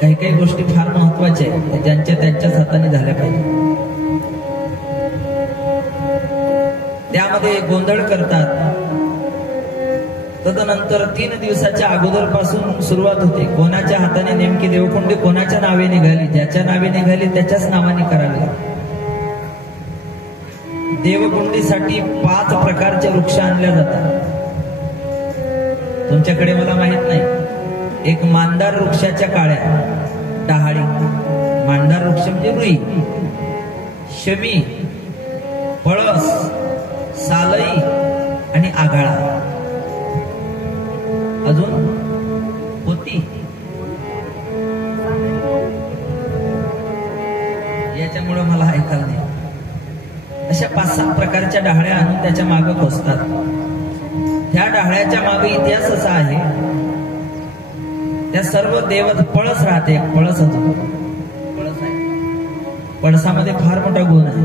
काही काही गोष्टी फार महत्वाच्या आहेत, ज्यांच्या त्यांच्याच हाताने झाल्या पाहिजे. त्यामध्ये गोंधळ करतात. तदनंतर 3 दिवसाच्या अगोदरपासून सुरुवात होते. कोणाच्या हाताने नेमकी देवकुंडी कोणाच्या नावे निघाली, ज्याच्या नावे निघाली त्याच्याच नावाने करावी. देवकुंडीसाठी 5 प्रकारचे वृक्ष आणल्या जातात. तुमच्याकडे मला माहित नाही. एक मांदार वृक्षाच्या काळ्या डहाळी, मांदार वृक्ष म्हणजे रुई, शमी, पळस, सालई आणि आघाळा. अजून होती याच्यामुळे मला ऐकायला नाही. अशा 5-7 प्रकारच्या डहाळ्या आणून त्याच्या मागे खोसतात. ह्या डहाळ्याच्या मागे इतिहास असा आहे, त्या सर्व देवत पळस राहते. पळस अजून पळस आहे. पळसामध्ये फार मोठा गुण आहे.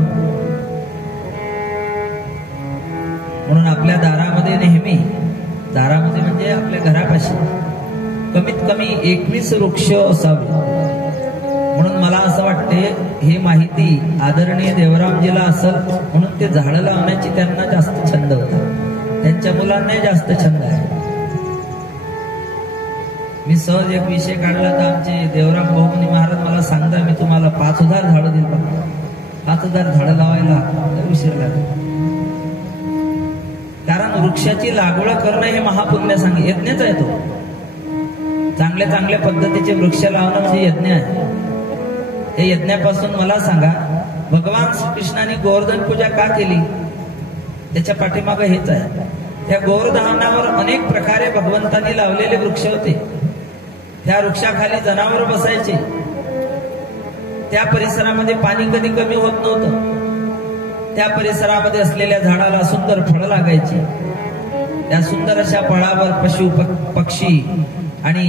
म्हणून आपल्या दारामध्ये नेहमी, दारामध्ये म्हणजे आपल्या घरापाशी कमीत कमी 21 वृक्ष असावे. म्हणून मला असं वाटते ही माहिती आदरणीय देवरामजीला असेल, म्हणून ते झाडं लावण्याची त्यांना जास्त छंद होता. त्यांच्या मुलांनाही जास्त छंद आहे. मी सहज एक विषय काढला तर आमचे देवराम बहुमनी महाराज मला सांगता, मी तुम्हाला 5000 झाडं दिली. 5000 झाडं लावायला उशीर लागला. कारण वृक्षाची लागवड करणं हे महापुण्य सांग यज्ञच आहे. तो चांगल्या चांगल्या पद्धतीचे वृक्ष लावणं म्हणजे यज्ञ आहे. हे यज्ञापासून मला सांगा, भगवान श्रीकृष्णाने गोवर्धन पूजा का केली? त्याच्या पाठीमागे हेच आहे. त्या गोवर्धनावर अनेक प्रकारे भगवंतांनी लावलेले वृक्ष होते. त्या वृक्षाखाली जनावर बसायचे. त्या परिसरामध्ये पाणी कधी कमी होत नव्हतं. त्या परिसरामध्ये असलेल्या झाडाला सुंदर फळं लागायची. त्या सुंदर अशा फळावर पशु पक्षी आणि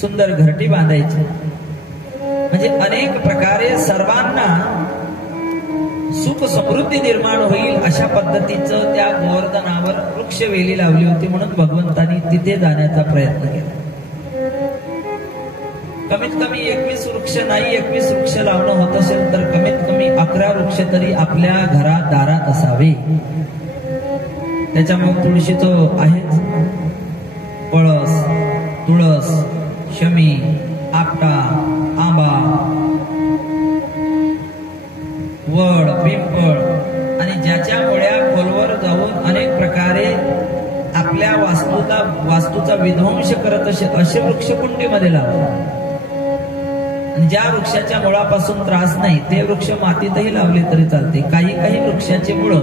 सुंदर घरटी बांधायची. म्हणजे अनेक प्रकारे सर्वांना सुख समृद्धी निर्माण होईल अशा पद्धतीचं त्या गोवर्धनावर वृक्षवेली लावली होती. म्हणून भगवंतांनी तिथे जाण्याचा प्रयत्न केला. कमीत कमी 21 वृक्ष नाही, 21 वृक्ष लावणं होत असेल तर कमीत कमी 11 वृक्ष तरी आपल्या घरात दारात असावे. त्याच्यामुळे तुळशीचं आहेच. पळस, तुळस, शमी, आपटा, आंबा, वड, पिंपळ आणि ज्याच्या मुळ्या खोलवर जाऊन अनेक प्रकारे आपल्या वास्तूचा विध्वंस करत असे वृक्ष कुंडीमध्ये लावतात. ज्या वृक्षाच्या मुळापासून त्रास नाही ते वृक्ष मातीतही लावले तरी चालते. काही काही वृक्षाचे मुळ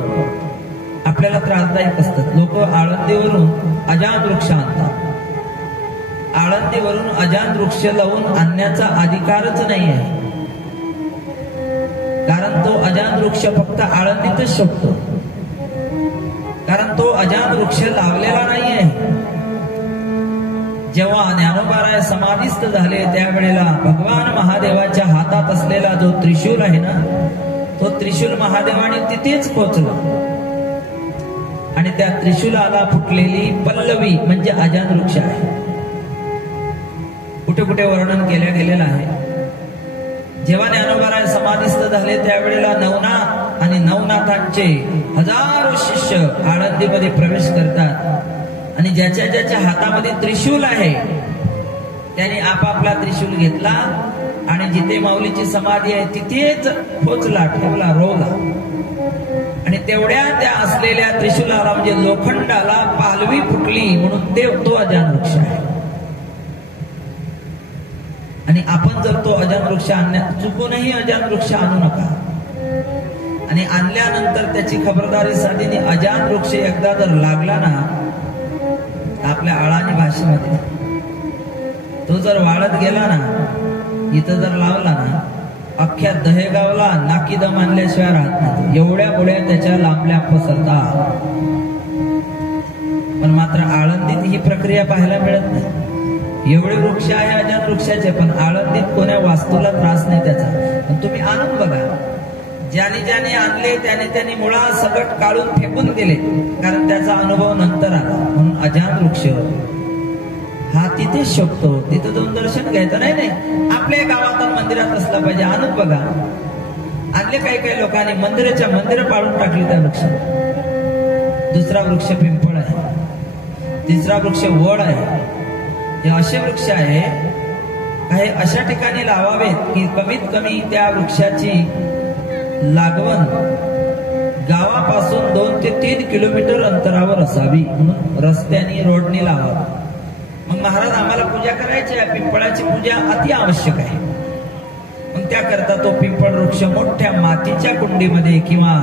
आपल्याला त्रासदायक असतात. लोक आळंदीवरून अजान वृक्ष आणतात. आळंदीवरून अजान वृक्ष लावून आणण्याचा अधिकारच नाही आहे. कारण तो अजान वृक्ष फक्त आळंदीतच शोभतो. कारण तो अजान वृक्ष लावलेला नाही आहे. जेव्हा ज्ञानोबाराय समाधिस्थ झाले त्यावेळेला भगवान महादेवाच्या हातात असलेला जो त्रिशूल आहे ना, तो त्रिशूल महादेवाने तिथेच खोचला आणि त्या त्रिशूलाला फुटलेली पल्लवी म्हणजे अजान वृक्ष आहे. कुठे कुठे वर्णन केल्या गेलेलं आहे. जेव्हा ज्ञानोबाराय समाधिस्थ झाले त्यावेळेला नवनाथ आणि नवनाथांचे हजारो शिष्य आळंदीमध्ये प्रवेश करतात आणि ज्याच्या ज्याच्या हातामध्ये त्रिशूल आहे त्याने आपापला त्रिशूल घेतला आणि जिथे माऊलीची समाधी आहे तिथेच खोचला, ठेवला, रोवला आणि तेवढ्या त्या असलेल्या त्रिशूलाला म्हणजे लोखंडाला पालवी फुटली. म्हणून तो अजान वृक्ष आहे. आणि आपण जर तो अजान वृक्ष आणण्यात चुकूनही अजान वृक्ष आणू नका. आणि आणल्यानंतर त्याची खबरदारी साधीने अजान वृक्ष एकदा जर लागला ना आपल्या आळानी भाषेमध्ये, तो जर वाळत गेला ना, इथं जर लावला ना, अख्ख्या दहेगावला नाकीदम आणल्याशिवाय राहत नाही. एवढ्या गोळ्या त्याच्या लांबल्या पसरतात. पण मात्र आळंदीत ही प्रक्रिया पाहायला मिळत नाही. एवढे वृक्ष आहे अजान वृक्षाचे, पण आळंदीत कोण्या वास्तूला त्रास नाही त्याचा. पण तुम्ही आणून बघा, ज्याने ज्याने आणले त्याने मुळा सकट काढून फेकून दिले, कारण त्याचा अनुभव नंतर आला. म्हणून अजान वृक्ष हा तिथेच शोभतो, तिथं जाऊन दर्शन घ्यायचं. नाही नाही, आपल्या गावात मंदिरात असला पाहिजे. आणून बघा, आणले काही लोकांनी मंदिरं पाडून टाकली त्या वृक्षाला. दुसरा वृक्ष पिंपळ आहे, तिसरा वृक्ष वड आहे. हे असे वृक्ष आहे काही अशा ठिकाणी लावावेत की कमीत कमी त्या वृक्षाची लागवण गावापासून 2 ते 3 किलोमीटर अंतरावर असावी. म्हणून रस्त्याने रोडनी लावावं. मग महाराज आम्हाला पूजा करायची आहे, पिंपळाची पूजा अति आवश्यक आहे. मग त्याकरता तो पिंपळ वृक्ष मोठ्या मातीच्या कुंडीमध्ये किंवा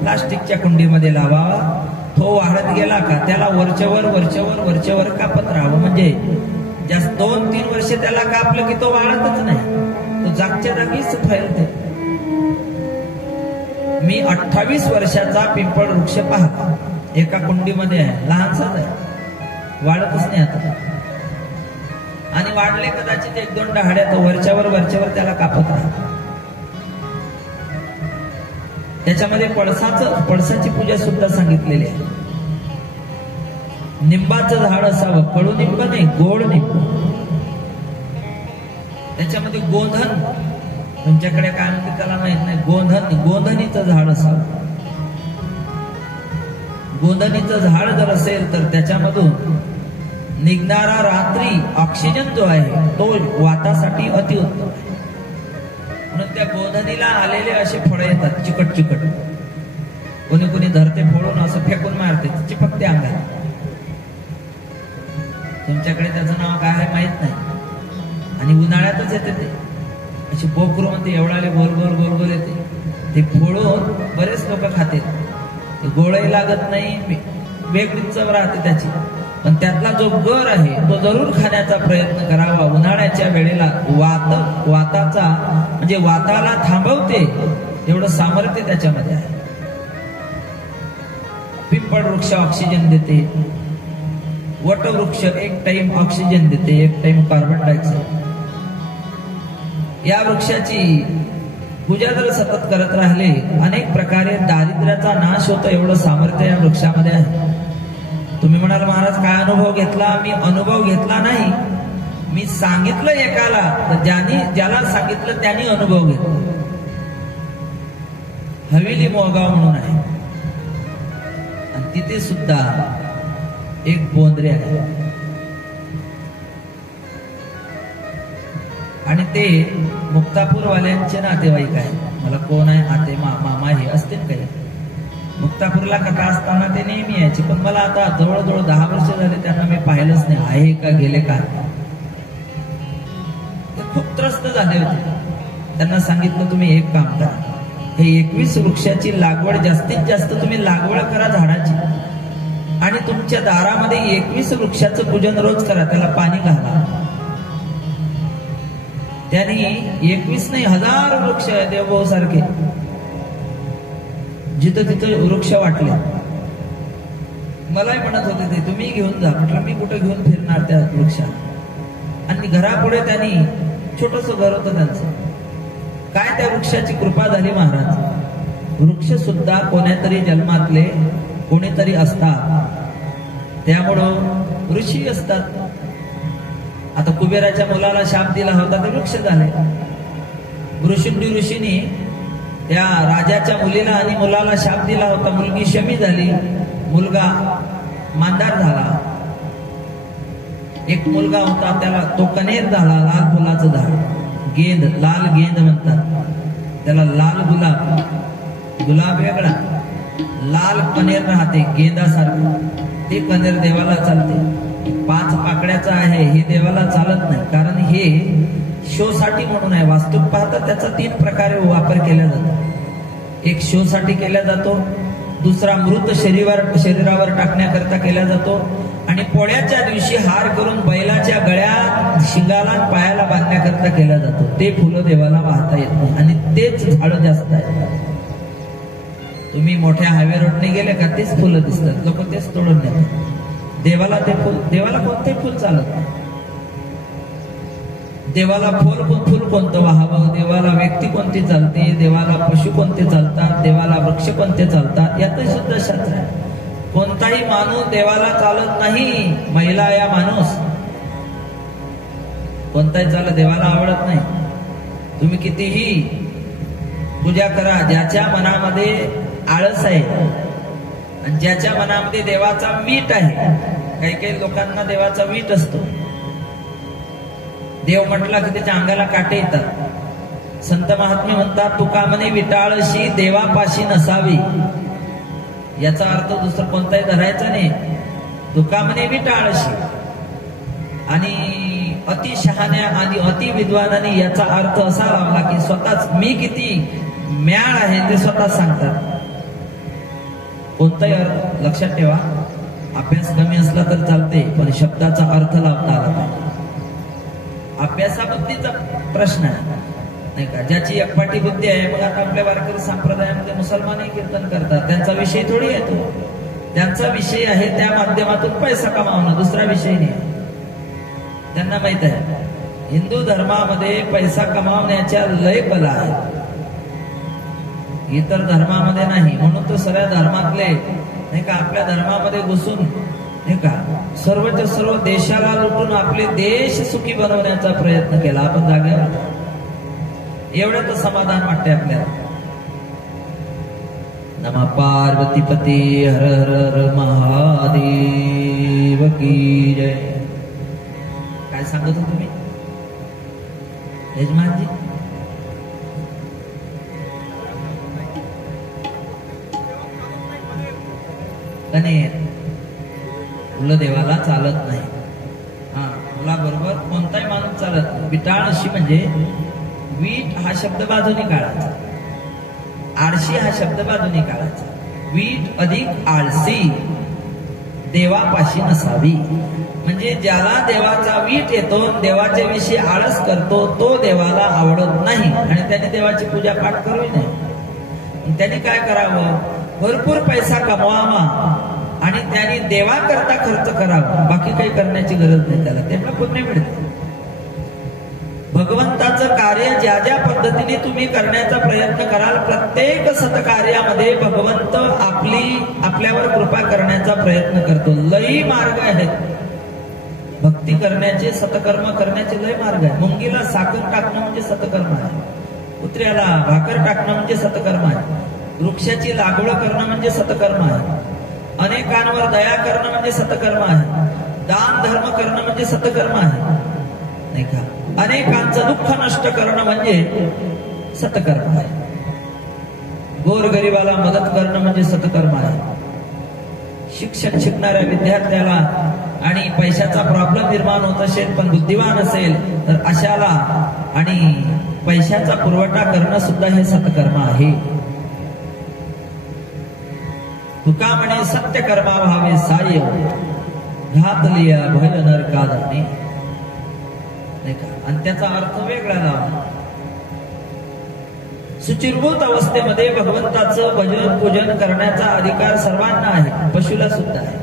प्लास्टिकच्या कुंडीमध्ये लावावा. तो वाढत गेला का त्याला वरच्यावर कापत राहावं. म्हणजे जास्त 2-3 वर्ष त्याला कापलं की तो वाढतच नाही, तो जागच्या जागीच फैलते. मी 28 वर्षाचा पिंपळ वृक्ष पाहतो, एका कुंडीमध्ये आहे, लहानसाच आहे, वाढतच नाही आता. आणि वाढले कदाचित 1-2 डहाड्या, तो वरच्यावर त्याला कापत राहतो. त्याच्यामध्ये पळसाची पूजा सुद्धा सांगितलेली आहे. निंबाचं झाड असावं, कडुनिंब नाही, गोड निंब. त्याच्यामध्ये गोंधन, तुमच्याकडे काय म्हणते त्याला माहित नाही, गोंधनीचं झाड असावं. गोंधनीचं झाड जर असेल तर त्याच्यामधून निघणारा रात्री ऑक्सिजन जो आहे तो वातासाठी अतिउत्तम आहे. म्हणून त्या गोंधनीला आलेले असे फळं येतात चिकट. कोणी धरते फोडून असं फेकून मारते, चिपकते अंगात. तुमच्याकडे त्याचं नाव काय आहे माहित नाही. आणि उन्हाळ्यातच येते ते, अशी बोकरू म्हणते, एवढाले गोल येते. ते फोडून बरेच लोक खाते. ते गोळही लागत नाही, वेगळीच चव राहते त्याची. पण त्यातला जो गर आहे तो जरूर खाण्याचा प्रयत्न करावा. उन्हाळ्याच्या वेळेला वाताचा म्हणजे वाताला थांबवते एवढं सामर्थ्य त्याच्यामध्ये आहे. पिंपळ वृक्ष ऑक्सिजन देते, वटवृक्ष एक टाइम ऑक्सिजन देते, एक टाइम कार्बन डायऑक्साइड. या वृक्षाची पूजा जर सतत करत राहिले, अनेक प्रकारे दारिद्र्याचा नाश होतो एवढं सामर्थ्य या वृक्षामध्ये आहे. तुम्ही म्हणाल महाराज काय अनुभव घेतला? मी अनुभव घेतला नाही, मी सांगितलं एकाला, तर ज्याला सांगितलं त्यांनी अनुभव घेतला. हवेली मोहगाव म्हणून आहे, आणि तिथे सुद्धा एक बोंद्रे आहे. आणि ते मुक्तापूरवाल्यांचे नातेवाईक आहे. मला कोण आहे, आते मामा हे असतील काही. मुक्तापूरला कथा असताना ते नेहमी यायचे, पण मला आता जवळजवळ 10 वर्ष झाले त्यांना मी पाहिलंच नाही, आहे का गेले का. ते खूप त्रस्त झाले होते. त्यांना सांगितलं तुम्ही एक काम करा, हे 21 वृक्षाची लागवड जास्तीत जास्त तुम्ही लागवड करा झाडाची, आणि तुमच्या दारामध्ये 21 वृक्षाचं पूजन रोज करा, त्याला पाणी घाला. त्यांनी 21 नाही 1000 वृक्ष देवभाऊ सारखे जिथं तिथं वृक्ष वाटले. मलाही म्हणत होते ते तुम्ही घेऊन जा. म्हटलं मी कुठं घेऊन फिरणार त्या वृक्षाला. आणि घरापुढे त्यांनी छोटस घर होतं त्यांचं. काय त्या वृक्षाची कृपा झाली महाराज. वृक्ष सुद्धा कोण्यातरी जन्मातले कोणीतरी असतात, त्यामुळं ऋषी असतात. आता कुबेराच्या मुलाला शाप दिला होता ते वृक्ष झाले. वृषुंडी ऋषीने त्या राजाच्या मुलीला आणि मुलाला शाप दिला होता. मुलगी शमी झाली, मुलगा मांदार झाला. एक मुलगा होता त्याला तो कनेर झाला, लाल फुलाचं झाड, गेंद, लाल गेंद म्हणतात त्याला. लाल गुलाब वेगळा, लाल कनेर राहते गेंदासारखं, ते कनेर देवाला चालते. 5 पाकड्याचा आहे, हे देवाला चालत नाही, कारण हे शो साठी म्हणून आहे. वास्तूक पाहता त्याचा 3 प्रकारे वापर केला जातो. एक शो साठी केला जातो, दुसरा मृत शरीरावर टाकण्याकरता केला जातो, आणि पोळ्याच्या दिवशी हार करून बैलाच्या गळ्यात, शिंगाला, पायाला बांधण्याकरता केला जातो. ते फुलं देवाला वाहता येत नाही, आणि तेच झाड जास्त आहे. तुम्ही मोठ्या हायवे रोडने गेले का तेच फुलं दिसतात, लोक तेच तोडून नेतात. देवाला ते फुल, देवाला कोणते फुल चालत नाही. देवाला फुल कोणतं वाहावं, देवाला व्यक्ती कोणती चालते, देवाला पशु कोणते चालतात, देवाला वृक्ष कोणते चालतात, यातही सुद्धा शास्त्र आहे. कोणताही माणूस देवाला चालत नाही. महिला या माणूस कोणताही चाल देवाला आवडत नाही. तुम्ही कितीही पूजा करा, ज्याच्या मनामध्ये आळस आहे आणि ज्याच्या मनामध्ये देवाचा वीट आहे. काही काही लोकांना देवाचा वीट असतो. देव म्हटला की त्याच्या अंगाला काटे येतात. संत महात्मे म्हणतात, तुका म्हणे विटाळशी देवापाशी नसावी. याचा अर्थ दुसरा कोणताही धरायचा नाही. तुका म्हणे विटाळशी. आणि अति शहाण्या आणि अति विद्वानाने याचा अर्थ असा लावला की स्वतःच मी किती म्याळ आहे ते स्वतः सांगतात. कोणताही अर्थ लक्षात ठेवा, अभ्यास कमी असला तर चालते, पण शब्दाचा अर्थ लावता आला पाहिजे. अभ्यासाबुद्धीचा प्रश्न आहे नाही का. ज्याची एकपाटी बुद्धी आहे, मग आता आपल्या वारकरी संप्रदायामध्ये मुसलमानही कीर्तन करतात, त्यांचा विषय थोडी येतो. त्यांचा विषय आहे त्या माध्यमातून पैसा कमावणं, दुसरा विषय नाही. त्यांना माहित आहे हिंदू धर्मामध्ये पैसा कमावण्याच्या लय कला आहेत, इतर धर्मामध्ये नाही. म्हणून तो सगळ्या धर्मातले नाही का आपल्या धर्मामध्ये घुसून नाही का सर्वच्या सर्व देशाला लुटून आपले देश सुखी बनवण्याचा प्रयत्न केला. आपण जागेवर एवढं तर समाधान वाटते आपल्याला. नमः पार्वतीपती हर हर हर महादेव की जय. काय सांगत हो तुम्ही यजमानजी? कुलदेवाला चालत नाही. हा, कुलाबरोबर कोणताही माणूस चालत नाही. विटाळ अशी म्हणजे वीट हा शब्द बाजूने काढायचा, आळशी हा शब्द बाजूने काढायचा. वीट अधिक आळशी देवापाशी नसावी. म्हणजे ज्याला देवाचा वीट येतो, देवाच्या विषयी आळस करतो, तो देवाला आवडत नाही आणि त्याने देवाची पूजा पाठ करू नये. त्याने काय करावं? भरपूर पैसा कमवावा आणि त्याने देवाकरता खर्च करावा. बाकी काही करण्याची गरज नाही त्याला, त्याला पुण्य मिळते. भगवंताचं कार्य ज्या ज्या पद्धतीने तुम्ही करण्याचा प्रयत्न कराल, प्रत्येक सत्कार्यामध्ये भगवंत आपल्यावर कृपा करण्याचा प्रयत्न करतो. लई मार्ग आहेत भक्ती करण्याचे, सतकर्म करण्याचे लय मार्ग आहे. मुंगीला साखर टाकणं म्हणजे सतकर्म आहे, कुत्र्याला भाकर टाकणं म्हणजे सतकर्म आहे, वृक्षाची लागवड करणं म्हणजे सतकर्म आहे, अनेकांवर दया करणं म्हणजे सतकर्म आहे, दान धर्म करणं म्हणजे सतकर्म आहे नाही का. अनेकांचं दुःख नष्ट करणं म्हणजे सतकर्म आहे. गोरगरिबाला मदत करणं म्हणजे सतकर्म आहे. शिक्षण शिकणाऱ्या विद्यार्थ्याला आणि पैशाचा प्रॉब्लेम निर्माण होत असेल पण बुद्धिवान असेल तर अशाला आणि पैशाचा पुरवठा करणं सुद्धा हे सत्कर्म आहे. तुका म्हणे सत्य कर्मा व्हावे साय, घातलिया भय नरकादने. आणि त्याचा अर्थ वेगळा लावला. सुचिरभूत अवस्थेमध्ये भगवंताचं भजन पूजन करण्याचा अधिकार सर्वांना आहे, पशुला सुद्धा आहे.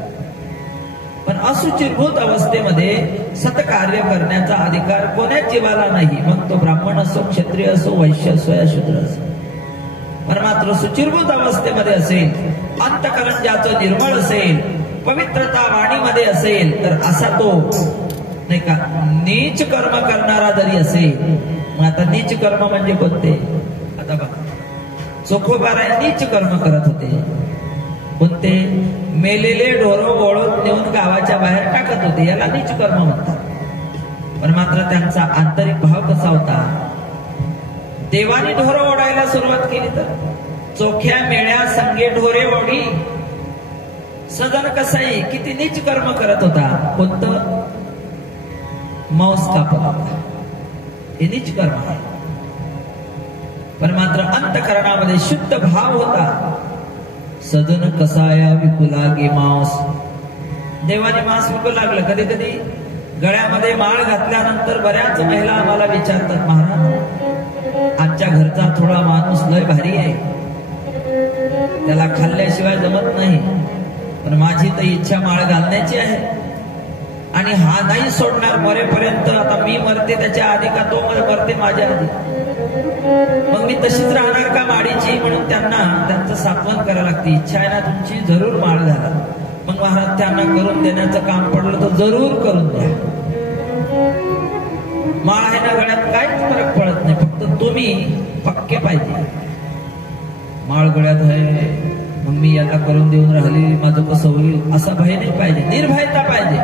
पण असुचिरभूत अवस्थेमध्ये सत्कार्य करण्याचा अधिकार कोण्याच जीवाला नाही. मग तो ब्राह्मण असो, क्षत्रिय असो, वैश्य असो या शूद्र असो. पण मात्र सुचिरभूत अवस्थेमध्ये असेल, अंतकरण ज्याचं निर्मळ असेल, पवित्रता वाणीमध्ये असेल, तर असा तो नाही का नीच कर्म करणारा जरी असेल. मग आता नीच कर्म म्हणजे कोणते? आता बघा, चोखोबाराय नीच कर्म करत होते. कोणते? मेलेले ढोरं ओळून नेऊन गावाच्या बाहेर टाकत होते, याला नीच कर्म म्हणतात. पण मात्र त्यांचा आंतरिक भाव कसा होता? देवानी ढोरं ओढायला सुरुवात केली तर चोख्या मेळ्या संगे ढोरे ओढी. सजन कसाई किती नीच कर्म करत होता. कोणतं? मांस कापत होता, हे नीच कर्म आहे. पण मात्र अंतकरणामध्ये शुद्ध भाव होता. सजन कसाया विकू लागे मांस. देवाने मांस विकू लागलं. कधी कधी गळ्यामध्ये माळ घातल्यानंतर बऱ्याच महिला आम्हाला विचारतात, महाराज आमच्या घरचा थोडा माणूस लय भारी आहे, त्याला खाल्ल्याशिवाय जमत नाही, पण माझी तर इच्छा माळ घालण्याची आहे आणि हा नाही सोडणार मरेपर्यंत. आता मी मरते त्याच्या आधी का तो मरते माझ्या आधी, मग मी तशीच राहणार का माडीची? म्हणून त्यांना त्यांचं सात्वन करायला लागते. इच्छा आहे ना तुमची, जरूर माळ घाला. मग महाराज त्यांना करून देण्याचं काम पडलं तर जरूर करून द्या. माळ आहे ना गळ्यात काहीच फरक पडत नाही, फक्त तुम्ही पक्के पाहिजे. माळ गळ्यात आहे मग मी याला करून देऊन राहिली, माझं कसं होईल असा भय नाही पाहिजे, निर्भयता पाहिजे.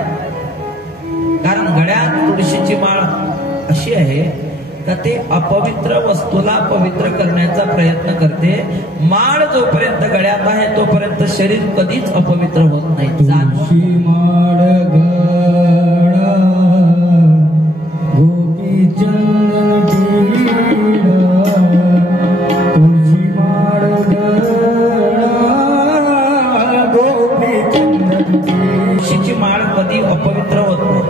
कारण गळ्यात तुळशीची माळ अशी आहे का ते अपवित्र वस्तूला पवित्र करण्याचा प्रयत्न करते. माळ जोपर्यंत गळ्यात आहे तोपर्यंत शरीर कधीच अपवित्र होत नाही. तुळशी माळ गळा गोपी चंदन टिळा, तुळशी माळ गळा गोपी चंदन टिळा. तुळशीची माळ कधी अपवित्र होत नाही.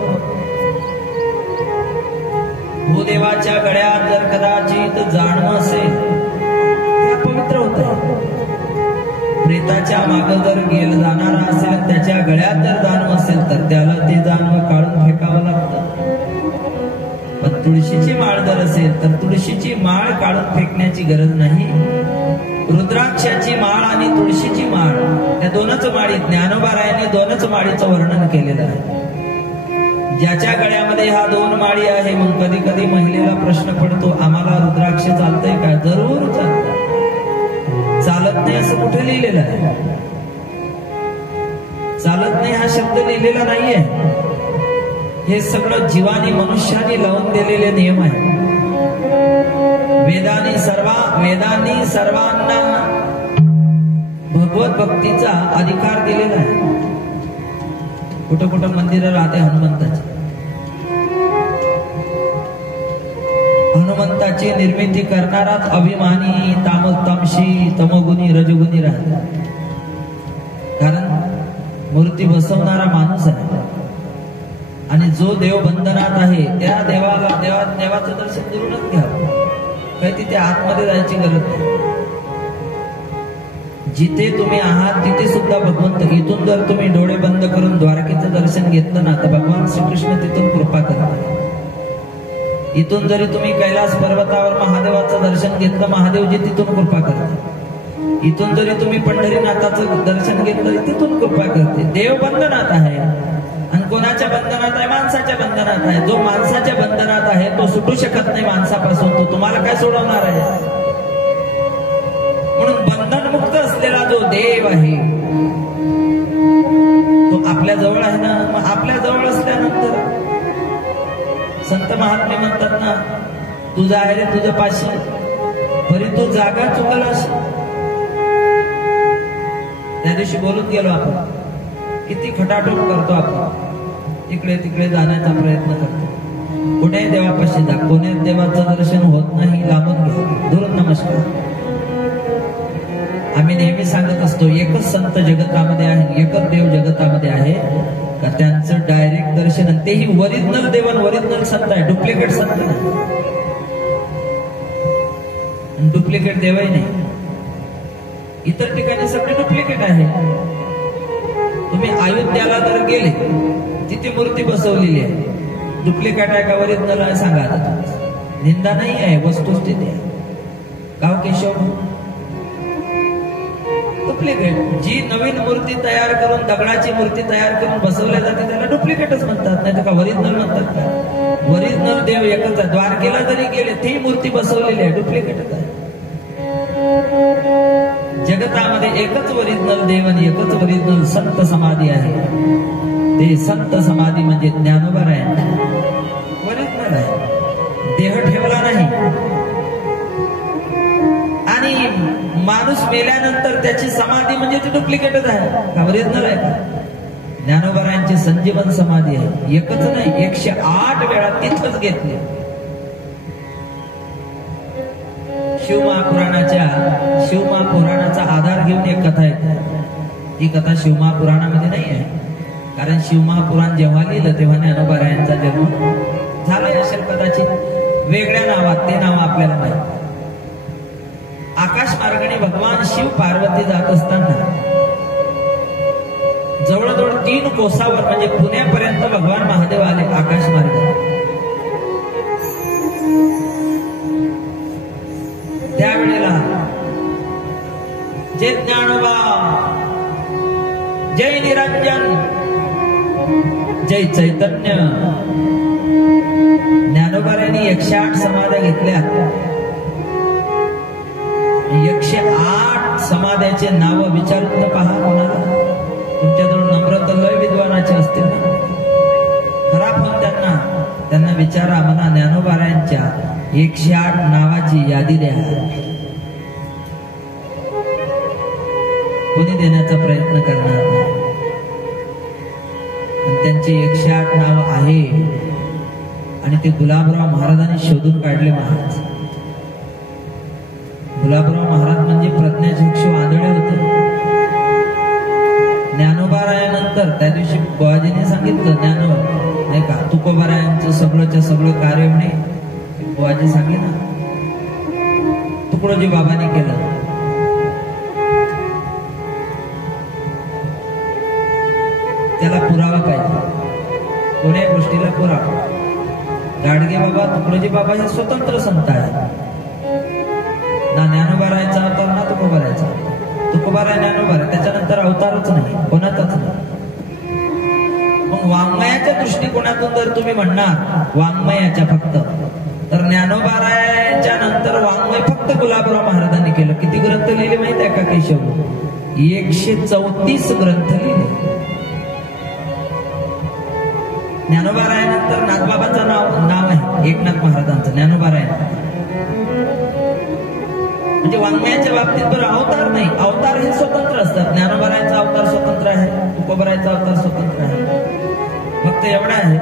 भूदेवाच्या गळ्यात जर कदाचित जाणवं असेल ते अपवित्र होत. प्रेताच्या माग जर गेलं जाणारा असेल, त्याच्या गळ्यात जर जाणवं असेल तर त्याला ते जाणवं काढून फेकावं लागतं. पण तुळशीची माळ जर असेल तर तुळशीची माळ काढून फेकण्याची गरज नाही. रुद्राक्षाची माळ आणि तुळशीची माळ या दोनच माळी ज्ञानोबारायांनी दोनच माळीचं वर्णन केलेलं आहे. ज्याच्या गळ्यामध्ये ह्या दोन माळी आहे, मग कधी कधी महिलेला प्रश्न पडतो आम्हाला रुद्राक्ष चालतंय का? जरूर चालतंय. चालत नाही असं कुठे लिहिलेलं आहे? चालत नाही हा शब्द लिहिलेला नाहीये. हे सगळं जीवानी मनुष्याने लावून दिलेले नियम आहे. वेदांनी सर्वांना भगवत भक्तीचा अधिकार दिलेला आहे. कुठं कुठं मंदिरं राहते हनुमंताची निर्मिती करणाराच अभिमानी तामसी तमोगुणी रजगुणी राहते. कारण मूर्ती बसवणारा माणूस आहे आणि जो देव बंधनात आहे त्या देवाचं दर्शन करूनच घ्यावं. काही तिथे आतमध्ये जायची गरज नाही. जिथे तुम्ही आहात तिथे सुद्धा भगवंत. इथून जर तुम्ही डोळे बंद करून द्वारकेचं दर्शन घेतलं ना तर भगवान श्रीकृष्ण तिथून कृपा करतात. इथून जरी तुम्ही कैलास पर्वतावर महादेवाचं दर्शन घेतलं, महादेवजी तिथून कृपा करते. इथून जरी तुम्ही पंढरीनाथाचं दर्शन घेतलं तिथून कृपा करते. देव बंधनात आहे. आणि कोणाच्या बंधनात आहे? माणसाच्या बंधनात आहे. जो माणसाच्या बंधनात आहे तो सुटू शकत नाही माणसापासून. तो तुम्हाला काय सोडवणार आहे? म्हणून बंधनमुक्त असलेला जो देव आहे तो आपल्या जवळ आहे ना. मग आपल्या जवळ असल्यानंतर संत महात्मे म्हणतात ना, तुझा आहे रे तुझ्या पाशी, परी तू जागा चुकलास. त्या दिवशी बोलून गेलो आपण, किती खटाटोप करतो आपण, इकडे तिकडे जाण्याचा प्रयत्न करतो. कोण्याही देवापाशी जा, कोण्याच देवाचं दर्शन होत नाही, लांबून घ्या, दूर नमस्कार. आम्ही नेहमी सांगत असतो एकच संत जगतामध्ये आहे, एकच देव जगतामध्ये आहे का त्यांचं डायरेक्ट दर्शन. तेही ओरिजिनल देवन, ओरिजिनल संत आहे, डुप्लिकेट संत नाही, डुप्लिकेट देवही नाही. इतर ठिकाणी सगळे डुप्लिकेट आहे. तुम्ही अयोध्याला जर गेले तिथे मूर्ती बसवलेली आहे, डुप्लिकेट आहे का ओरिजिनल आहे सांगा. आता निंदा नाही आहे, वस्तुस्थिती आहे. गाव केशव डुप्लिकेट. जी नवीन मूर्ती तयार करून, दगडाची मूर्ती तयार करून बसवल्या जाते त्याला डुप्लिकेटच म्हणतात, नाही तर का ओरिजिनल म्हणतात का? ओरिजिनल देव एकच आहे. द्वारकेला जरी गेले ती मूर्ती बसवलेली आहे, डुप्लिकेटच आहे. जगतामध्ये एकच ओरिजिनल देव आणि एकच ओरिजिनल संत समाधी आहे. ते संत समाधी म्हणजे ज्ञानोबा आहे, ओरिजिनल आहे, देह ठेवला नाही. आणि माणूस मेल्यानंतर त्याची समाधी म्हणजे ती डुप्लिकेटच आहे, ओरिजिनल आहे का? ज्ञानोबारायांची संजीवन समाधी आहे, एकच नाही 108 वेळा तिथंच घेतली. शिवमहापुराणाचा आधार घेऊन एक कथा आहे. ही कथा शिवमहापुराणामध्ये नाही आहे, कारण शिवमहापुराण जेव्हा लिहिलं तेव्हा ज्ञानोबारायांचा जन्म झाला असेल कदाचित, वेगळ्या नावात. ते नाव आपल्याला माहिती. आकाश मार्गाने भगवान शिव पार्वती जात असताना जवळजवळ 3 कोसावर म्हणजे पुण्यापर्यंत भगवान महादेव आले आकाश मार्गाने. त्यावेळेला जय ज्ञानोबा, जय निरंजन, जय चैतन्य, ज्ञानोबा 108 समाध्या घेतल्या. 108 समाध्याचे नाव विचारून तर पहा कोणाला. तुमच्याजवळ नम्र तर लय विद्वानाचे असतील ना. खरा फोन त्यांना विचारा, म्हणा ज्ञानोबारायांच्या 108 नावाची यादी द्या. कोणी देण्याचा प्रयत्न करणार नाही. त्यांची 108 नाव आहे आणि ते गुलाबराव महाराजांनी शोधून काढले. महाराज गुलाबराव महाराज म्हणजे प्रज्ञाचक्षू आंधळे होते. ज्ञानोबारायानंतर त्या दिवशी बुवाजीने सांगितलं, ज्ञानो नाही का तुकोबारायांचं सगळंच्या सगळं कार्य म्हणे बुवाजी सांगितलं. तुकडोजी बाबांनी केलं. त्याला पुरावा पाहिजे, कोण्या गोष्टीला पुरावा. गाडगे बाबा तुकडोजी बाबा हे स्वतंत्र संत आहे. ना ज्ञानोबारायचा अवतार ना तुकोबारायचा. तुकोबाराय ज्ञानोबाराय त्याच्यानंतर अवतारच नाही कोणाचाच नाही. मग वाङ्मयाच्या दृष्टिकोनातून जर तुम्ही म्हणणार वाङ्मयाच्या फक्त, तर ज्ञानोबारायच्या नंतर वाङ्मय फक्त गुलाबराव महाराजांनी केलं. किती ग्रंथ लिहिले माहित आहे का केशव? 134 ग्रंथ लिहिले. ज्ञानोबारायानंतर नाथबाबांचं नाव आहे, एकनाथ महाराजांचं. ज्ञानोबाराय म्हणजे वाङ्मयाच्या बाबतीत बरं अवतार नाही. अवतार हे स्वतंत्र असतात. ज्ञानोबारायांचा अवतार स्वतंत्र आहे, तुकोबारायांचा अवतार स्वतंत्र आहे. फक्त एवढा आहे,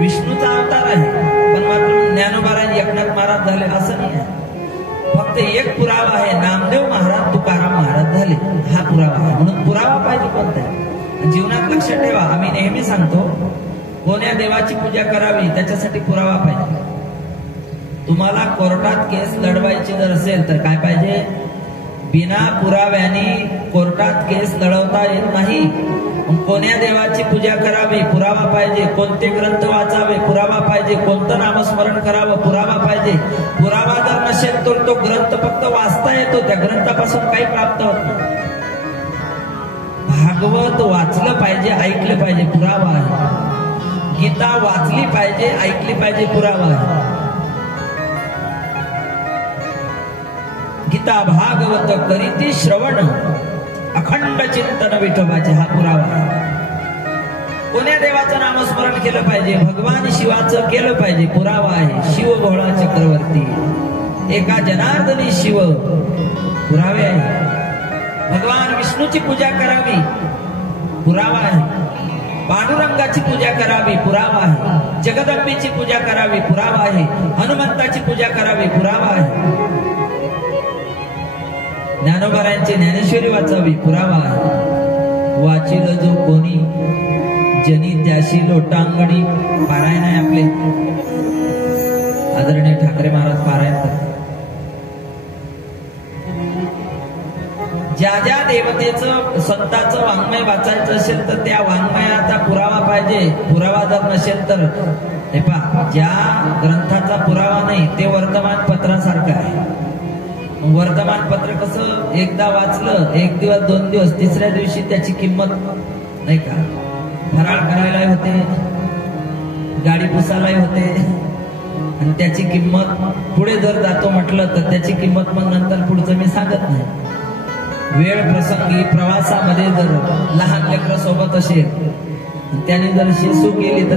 विष्णूचा अवतार आहे, पण मात्र ज्ञानोबाराय एकनाथ महाराज झाले असं नाही आहे. फक्त एक पुरावा आहे, नामदेव महाराज तुकाराम महाराज झाले, हा पुरावा आहे. म्हणून पुरावा पाहिजे कोणता. जीवनात लक्षात ठेवा, आम्ही नेहमी सांगतो कोण्या देवाची पूजा करावी त्याच्यासाठी पुरावा पाहिजे. तुम्हाला कोर्टात केस लढवायची जर असेल तर काय पाहिजे? बिना पुराव्याने कोर्टात केस लढवता येत नाही. कोण्या देवाची पूजा करावी पुरावा पाहिजे. कोणते ग्रंथ वाचावे पुरावा पाहिजे. कोणतं नामस्मरण करावं पुरावा पाहिजे. पुरावा जर नसेल तर तो ग्रंथ फक्त वाचता येतो, त्या ग्रंथापासून काही प्राप्त होत नाही. भागवत वाचलं पाहिजे, ऐकलं पाहिजे, पुरावा आहे. गीता वाचली पाहिजे, ऐकली पाहिजे, पुरावा आहे. गीता भागवत करीती श्रवण, अखंड चिंतन विठोबाचे, हा पुरावा आहे. कोण्या देवाचं नामस्मरण केलं पाहिजे? भगवान शिवाचं केलं पाहिजे, पुरावा आहे. शिव भोळा चक्रवर्ती, एका जनार्दनी शिव, पुरावे आहे. भगवान विष्णूची पूजा करावी, पुरावा आहे. पांडुरंगाची पूजा करावी, पुरावा आहे. जगदंबेची पूजा करावी, पुरावा आहे. हनुमंताची पूजा करावी, पुरावा आहे. ज्ञानोबारायांची ज्ञानेश्वरी वाचावी, पुरावा आहे. वाचिल जो कोणी जनी त्याशी लोटांगणी, पारायण आहे आपले आदरणीय ठाकरे महाराज पारायण करतात. ज्या ज्या देवतेचं संतांचं वाङ्मय वाचायचं असेल तर त्या वाङ्मयाचा पुरावा पाहिजे. पुरावा जर नसेल तर हे पहा, ज्या ग्रंथाचा पुरावा नाही ते वर्तमानपत्रासारखं आहे. वर्तमानपत्र कसं एकदा वाचलं, एक दिवस दोन दिवस, तिसऱ्या दिवशी त्याची किंमत नाही का. फराळ करायलाही होते, गाडी पुसायलाही होते, आणि त्याची किंमत पुढे जर जातो म्हटलं तर त्याची किंमत मग नंतर पुढचं मी सांगत नाही. वेळ प्रसंगी प्रवासामध्ये जर लहान लेकरं सोबत असेल, त्याने जर शिसू केली तर